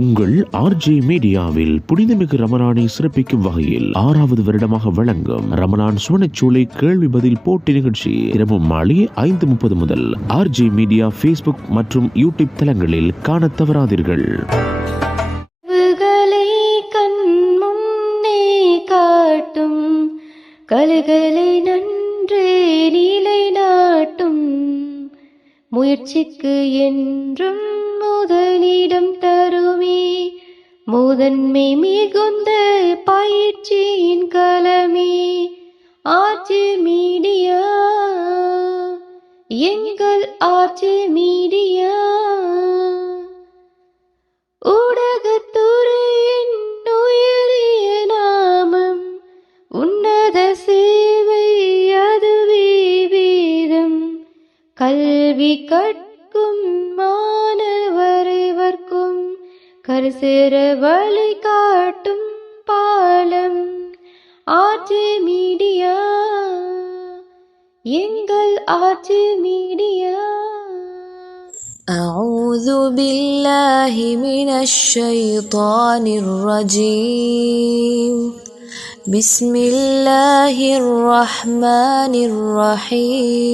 உங்கள் ஆர்ஜே மீடியாவில் புனிதமிகு ரமலானை சிறப்பிக்கும் வகையில் 6வது வருடமாக வழங்கும் ரமலான் சுவனச்சூளை கேள்வி பதில் போட்டி நிகழ்ச்சி தினமும் மாலை 5:30 முதல் ஆர்ஜே மீடியா Facebook மற்றும் யூடியூப் தளங்களில் காண தவறாதீர்கள். கலைகளை நன்றே நீலை நாட்டும் முயற்சிக்கு என்றும் முதலிடம் தருமே முதன்மை மிகுந்த பயிற்சியின் களமே ஆர்ஜே மீடியா எங்கள் ஆர்ஜே மீடியா ஊடகத்துறையின் உயரிய நாமம் உன்னத சேவை அதுவே வேதம் கல்வி கற்கும் மாணவரைவர்க்கும் கருசேர வழி காட்டும் பாலம் ஆர்ஜே மீடியா எங்கள் ஆர்ஜே மீடியா. أعوذ بالله من الشيطان الرجيم بسم الله الرحمن الرحيم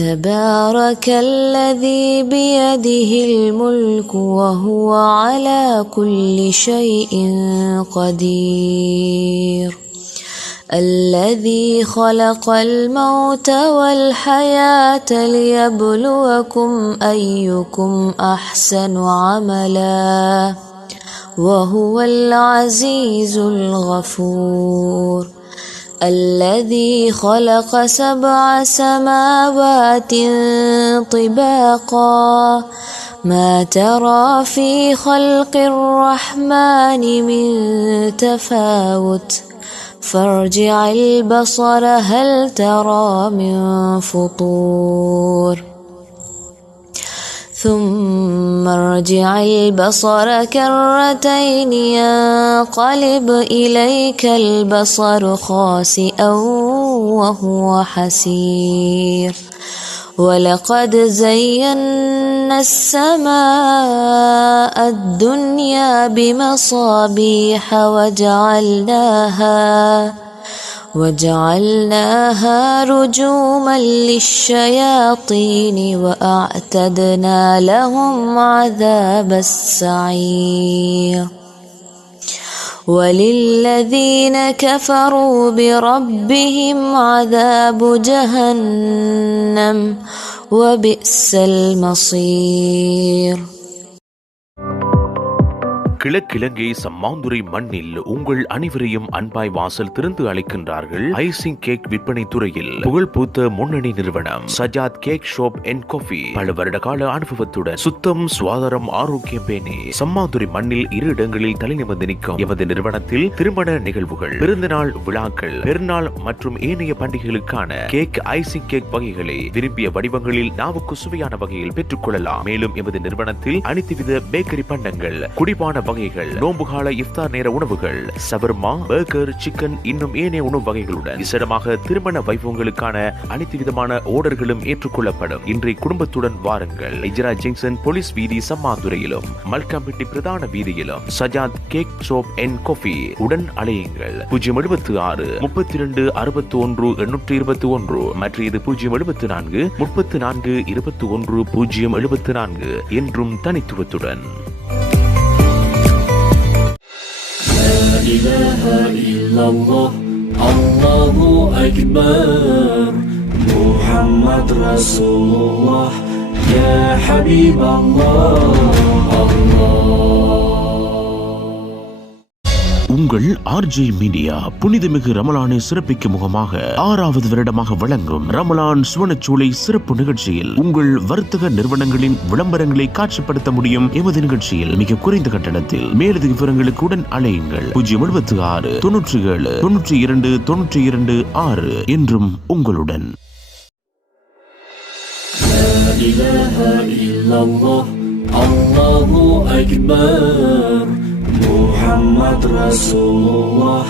تبارك الذي بيده الملك وهو على كل شيء قدير الذي خلق الموت والحياة ليبلوكم أيكم أحسن عملا وهو العزيز الغفور الذي خلق 7 سماوات طباقا ما ترى في خلق الرحمن من تفاوت فارجع البصر هل ترى من فطور ثم ارجع البصر كرتين ينقلب إليك البصر خاسئا وهو حسير ولقد زينا السماء الدنيا بمصابيح وجعلناها رجوما للشياطين وأعتدنا لهم عذاب السعير وللذين كفروا بربهم عذاب جهنم وبئس المصير. கிழக்கிழங்கை சம்மாந்துறை மண்ணில் உங்கள் அனைவரையும் அன்பாய் வாசல் திறந்து அழைக்கின்றார்கள். ஐசிங் கேக் விற்பனை துறையில் புகழ்பூத்த முன்னணி நிறுவனம் Sajjad cake shop and coffee. பல வருட கால அனுபவத்துடன் சுத்தம், சுகாதாரம், ஆரோக்கியம் பேணி சம்மாந்துறை மண்ணில் 2 இடங்களில் தலைநிமிர்ந்து நிற்கும் எமது நிறுவனத்தில் திருமண நிகழ்வுகள், பிறந்தநாள் விழாக்கள், பெருநாள் மற்றும் ஏனைய பண்டிகைகளுக்கான கேக், ஐசிங் கேக் வகைகளை விரும்பிய வடிவங்களில் நாவுக்கு சுவையான வகையில் பெற்றுக் கொள்ளலாம். மேலும் எமது நிறுவனத்தில் அனைத்து வித பேக்கரி பண்டங்கள், குடிபான வகைகள், நோம்புகால இஃப்தார் நேர உணவுகள், சவர்மா, பர்கர், சிக்கன் இன்னும் ஏனைய உணவு வகைகளுடன் விசேடமாக திருமண வைபவங்களுக்கான அனைத்து விதமான ஆர்டர்களும் ஏற்றுக்கொள்ளப்படும். இன்றைய குடும்பத்துடன் வாருங்கள். இஜரா ஜங்ஷன் போலீஸ் வீதி சம்மாந்துறையிலும் மல்காம்பிட்டி பிரதான வீதியிலும் Sajath cake shop and coffee உடன் அலையுங்கள். 076 32 61 821 மற்றும் இது 074 34 21 074 என்றும் தனித்துவத்துடன். لا إله إلا الله الله أكبر محمد رسول الله يا حبيب الله உங்கள் ஆர்ஜே மீடியா புனிதமிகு ரமலானை சிறப்பிக்கும் முகமாக 6வது வருடமாக வழங்கும் ரமலான் சுவனச்சூளை சிறப்பு நிகழ்ச்சியில் உங்கள் வர்த்தக நிறுவனங்களின் விளம்பரங்களை காட்சிப்படுத்த முடியும். எமது நிகழ்ச்சியில் மிக குறைந்த கட்டணத்தில் மேலதிக விவரங்களுக்கு உடன் அழையுங்கள். 076 97 92 92 6 என்றும் உங்களுடன். لا إله إلا الله الله أكبر محمد رسول الله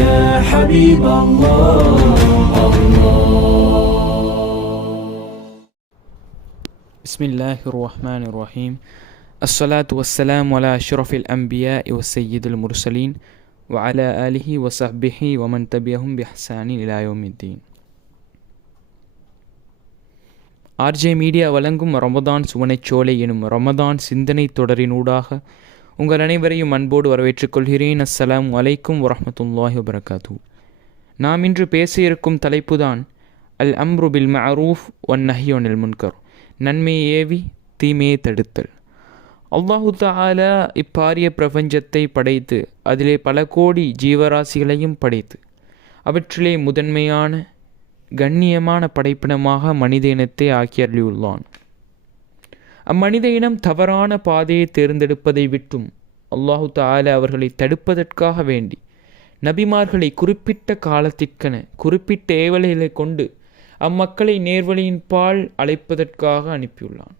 يا حبيب الله بسم الله الرحمن الرحيم الصلاة والسلام على أشرف الأنبياء والسيد المرسلين وعلى آله وصحبه ومن تبعهم بإحسان إلى يوم الدين. ஆர்ஜே மீடியா வழங்கும் ரமதான் சுவனைச்சோலை எனும் ரமதான் சிந்தனை தொடரினூடாக உங்கள் அனைவரையும் அன்போடு வரவேற்றுக் கொள்கிறேன். அஸ்ஸலாமு அலைக்கும் வரஹ்மத்துல்லாஹி வபரகாத்து. நாம் இன்று பேச இருக்கும் தலைப்புதான் அல் அம்ரு பில் மஅரூஃப் வன் நஹ்யு அனில் முன்கர், நன்மையை ஏவி தீமையை தடுத்தல். அல்லாஹு தஆலா இப்பாரிய பிரபஞ்சத்தை படைத்து அதிலே பல கோடி ஜீவராசிகளையும் படைத்து அவற்றிலே முதன்மையான கண்ணியமான படைப்பினமாக மனித இனத்தை ஆக்கி அருளியுள்ளான். அம்மனித இனம் தவறான பாதையை தேர்ந்தெடுப்பதை விட்டும் அல்லாஹு தஆலா அவர்களை தடுப்பதற்காக வேண்டி நபிமார்களை குறிப்பிட்ட காலத்திற்கென குறிப்பிட்ட ஏவலைகளை கொண்டு அம்மக்களை நேர்வழியின் பால் அழைப்பதற்காக அனுப்பியுள்ளான்.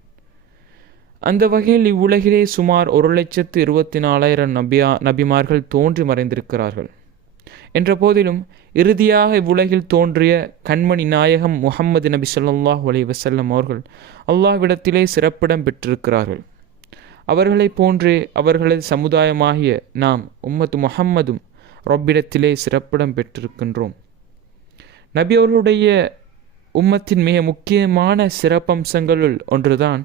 அந்த வகையில் இவ்வுலகிலே சுமார் 1,24,000 நபிமார்கள் தோன்றி மறைந்திருக்கிறார்கள். என்ற போதிலும் இறுதியாக இவ்வுலகில் தோன்றிய கண்மணி நாயகம் முஹம்மது நபி ஸல்லல்லாஹு அலைஹி வஸல்லம் அவர்கள் அல்லாஹ்விடத்திலே சிறப்பிடம் பெற்றிருக்கிறார்கள். அவர்களைப் போன்றே அவர்களது சமுதாயமாகிய நாம் உம்மத்து முஹம்மதும் ரப்பிடத்திலே சிறப்பிடம் பெற்றிருக்கின்றோம். நபி அவர்களுடைய உம்மத்தின் மிக முக்கியமான சிறப்பம்சங்களுள் ஒன்றுதான்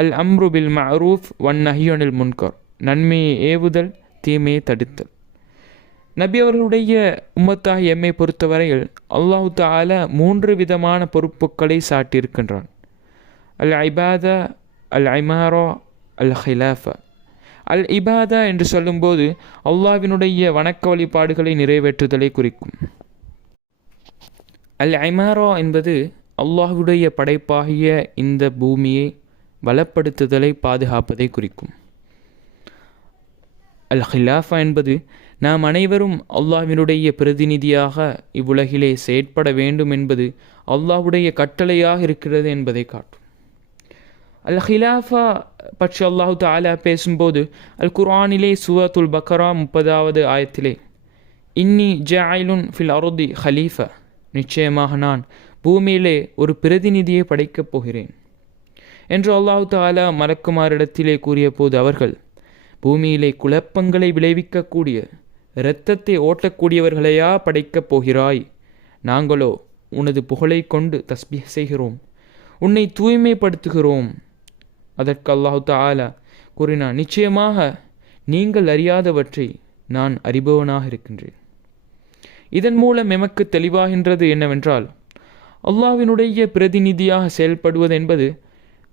அல் அம்ரு பில் மஅரூஃப் வன் நஹ்யு அனில் முன்கர், நன்மையை ஏவுதல் தீமையை தடுத்தல். நபி அவர்களுடைய உம்மத்தாகிய எம்மை பொறுத்தவரையில் அல்லாஹு தஆலா 3 விதமான பொறுப்புகளை சாட்டியிருக்கின்றான். அல் இபாதா, அல் இமாரா, அல் ஹிலாஃபா. அல் இபாதா என்று சொல்லும்போது அல்லாஹ்வினுடைய வணக்க வழிபாடுகளை நிறைவேற்றுதலை குறிக்கும். அல் இமாரா என்பது அல்லாஹ்வுடைய படைப்பாகிய இந்த பூமியை வளப்படுத்துதலை பாதுகாப்பதை குறிக்கும். அல் ஹிலாஃபா என்பது நாம் அனைவரும் அல்லாஹ்வினுடைய பிரதிநிதியாக இவ்வுலகிலே செயற்பட வேண்டும் என்பது அல்லாஹ்வுடைய கட்டளையாக இருக்கிறது என்பதை காட்டும். அல் ஹிலாஃபா பற்றி அல்லாஹு தஆலா பேசும்போது அல் குர்ஆனிலே சூரத்துல் பக்ரா 30வது ஆயத்திலே இன்னி ஜாயிலுன் ஃபில் அர்தி ஹலீஃபா, நிச்சயமாக நான் பூமியிலே ஒரு பிரதிநிதியை படைக்கப் போகிறேன் என்று அல்லாஹு தஆலா மலக்குமாரிடத்திலே கூறிய போது அவர்கள் பூமியிலே குழப்பங்களை விளைவிக்கக்கூடிய இரத்தத்தை ஓட்டக்கூடியவர்களையா படைக்கப் போகிறாய்? நாங்களோ உனது புகழை கொண்டு தஸ்பீஹ் செய்கிறோம், உன்னை தூய்மைப்படுத்துகிறோம். அதற்கு அல்லாஹு தஆலா கூறினான், நிச்சயமாக நீங்கள் அறியாதவற்றை நான் அறிபவனாக இருக்கின்றேன். இதன் மூலம் எமக்கு தெளிவாகின்றது என்னவென்றால் அல்லாஹ்வினுடைய பிரதிநிதியாக செயல்படுவது என்பது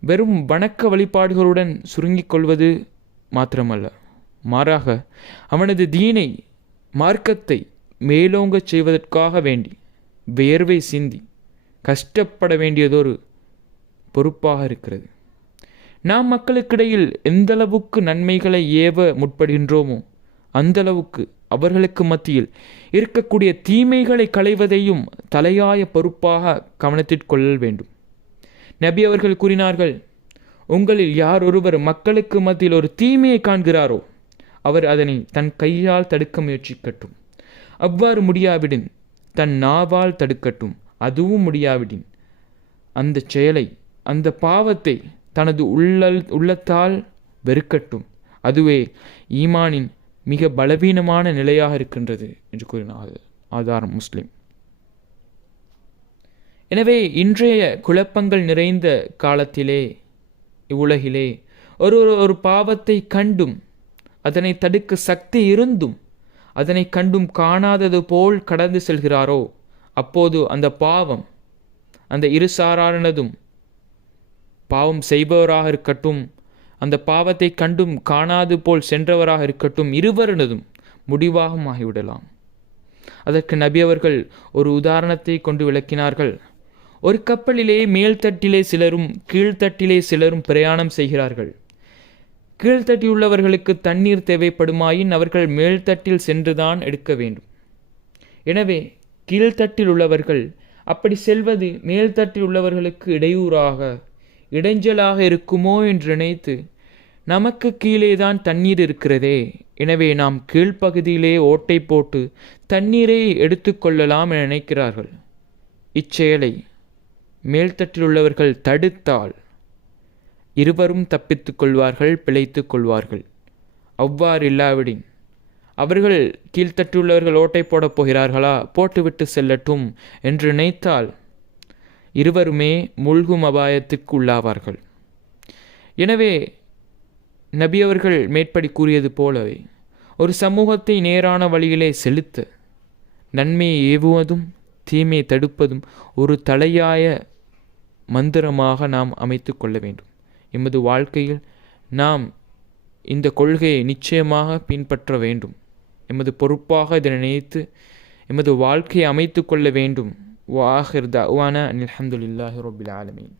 வெறும் வணக்க வழிபாடுகளுடன் சுருங்கிக் கொள்வது மாத்திரமல்ல, மாறாக அவனது தீனை மார்க்கத்தை மேலோங்கச் செய்வதற்காக வேண்டி வியர்வை சிந்தி கஷ்டப்பட வேண்டியதொரு பொறுப்பாக இருக்கிறது. நாம் மக்களுக்கிடையில் எந்தளவுக்கு நன்மைகளை ஏவ முற்படுகின்றோமோ அந்தளவுக்கு அவர்களுக்கு மத்தியில் இருக்கக்கூடிய தீமைகளை களைவதையும் தலையாய பொறுப்பாக கவனத்திற்கொள்ள வேண்டும். நபி அவர்கள் கூறினார்கள், உங்களில் யார் ஒருவர் மக்களுக்கு மத்தியில் ஒரு தீமையை காண்கிறாரோ அவர் அதனை தன் கையால் தடுக்க முயற்சிக்கட்டும். அவ்வாறு முடியாவிடின் தன் நாவால் தடுக்கட்டும். அதுவும் முடியாவிடின் அந்த செயலை, அந்த பாவத்தை தனது உள்ளத்தால் வெறுக்கட்டும். அதுவே ஈமானின் மிக பலவீனமான நிலையாக இருக்கின்றது என்று கூறினார். ஆதாரம் முஸ்லிம். எனவே இன்றைய குழப்பங்கள் நிறைந்த காலத்திலே இவ்வுலகிலே ஒரு பாவத்தை கண்டும் அதனை தடுக்க சக்தி இருந்தும் அதனை கண்டும் காணாதது போல் கடந்து செல்கிறாரோ அப்போது அந்த பாவம் அந்த இருசாரானதும் பாவம் செய்பவராக இருக்கட்டும், அந்த பாவத்தை கண்டும் காணாது போல் சென்றவராக இருக்கட்டும், இருவரினதும் முடிவாகவும் ஆகிவிடலாம். அதற்கு நபி அவர்கள் ஒரு உதாரணத்தை கொண்டு விளக்கினார்கள். ஒரு கப்பலிலே மேல்தட்டிலே சிலரும் கீழ்த்தட்டிலே சிலரும் பிரயாணம் செய்கிறார்கள். கீழ்த்தட்டிலுள்ளவர்களுக்கு தண்ணீர் தேவைப்படுமாயின் அவர்கள் மேல்தட்டில் சென்றுதான் எடுக்க வேண்டும். எனவே கீழ்த்தட்டில் உள்ளவர்கள் அப்படி செல்வது மேல்தட்டில் உள்ளவர்களுக்கு இடைஞ்சலாக இருக்குமோ என்று நினைத்து நமக்கு கீழேதான் தண்ணீர் இருக்கிறதே, எனவே நாம் கீழ்ப்பகுதியிலே ஓட்டை போட்டு தண்ணீரை எடுத்துக்கொள்ளலாம் என நினைக்கிறார்கள். இச்செயலை மேல்தட்டில் உள்ளவர்கள் தடுத்தால் இருவரும் தப்பித்துக் கொள்வார்கள், பிழைத்துக் கொள்வார்கள். அவ்வாறு இல்லாவிடின் அவர்கள் கீழ்த்தட்டுள்ளவர்கள் ஓட்டை போடப் போகிறார்களா, போட்டுவிட்டு செல்லட்டும் என்று நினைத்தால் இருவருமே மூழ்கும் அபாயத்திற்கு உள்ளாவார்கள். எனவே நபி அவர்கள் மேற்படி கூறியது போலவே ஒரு சமூகத்தை நேரான வழியிலே செலுத்த நன்மையை ஏவுவதும் தீமையை தடுப்பதும் ஒரு தலையாய மந்திரமாக நாம் அமைத்து கொள்ள வேண்டும். எமது வாழ்க்கையில் நாம் இந்த கொள்கையை நிச்சயமாக பின்பற்ற வேண்டும். எமது பொறுப்பாக இதனை நினைத்து எமது வாழ்க்கையை அமைத்து கொள்ள வேண்டும். வாஹிர் தஅவானா அல்ஹம்துலில்லாஹி ரப்பில் ஆலமீன்.